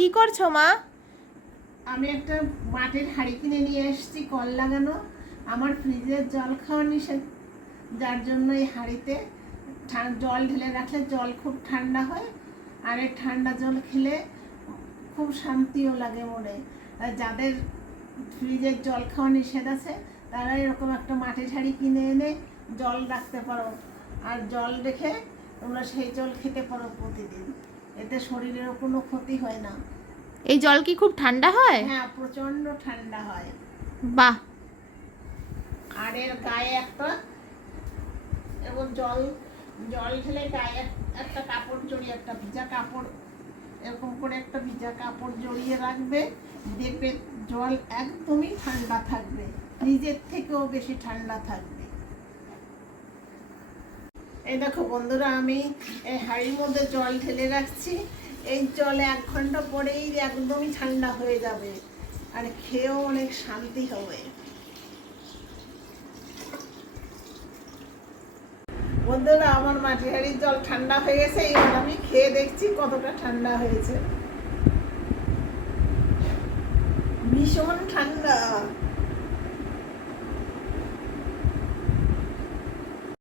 কি করছো মা? আমি একটা মাটির হাঁড়ি কিনে নিয়ে এসেছি, কল লাগানো। আমার ফ্রিজের জল খাওয়া নিষেধ, যার জন্য এই হাঁড়িতে জল ঢেলে রাখলে জল খুব ঠান্ডা হয়, আর এই ঠান্ডা জল খেলে খুব শান্তিও লাগে মনে। আর যাদের ফ্রিজের জল খাওয়া নিষেধ আছে তারা এরকম একটা মাটির হাঁড়ি কিনে এনে জল রাখতে পারো, আর জল রেখে তোমরা সেই জল খেতে পারো প্রতিদিন। এতে শরীরেরও কোনো ক্ষতি হয় না। এই জল কি খুব ঠান্ডা হয়? হ্যাঁ, প্রচন্ড ঠান্ডা হয়। বাহ। আর এর গায়ে একটা এবং জল জল ঢেলে গায়ে একটা কাপড় জড়িয়ে, একটা ভিজা কাপড়, এরকম করে একটা ভিজা কাপড় জড়িয়ে রাখবে, দেখবে জল একদমই ঠান্ডা থাকবে, নিজের থেকেও বেশি ঠান্ডা থাকবে। এই দেখো বন্ধুরা, আমি এই হাঁড়ির মধ্যে জল ঢেলে রাখছি। এই জল 1 ঘন্টা পরেই একদমই ঠান্ডা হয়ে যাবে, আর খেয়েও অনেক শান্তি হবে। বন্ধুরা, আমার মাটির হাঁড়ির জল ঠান্ডা হয়ে গেছে। এবার আমি খেয়ে দেখছি কতটা ঠান্ডা হয়েছে। ভীষণ ঠান্ডা।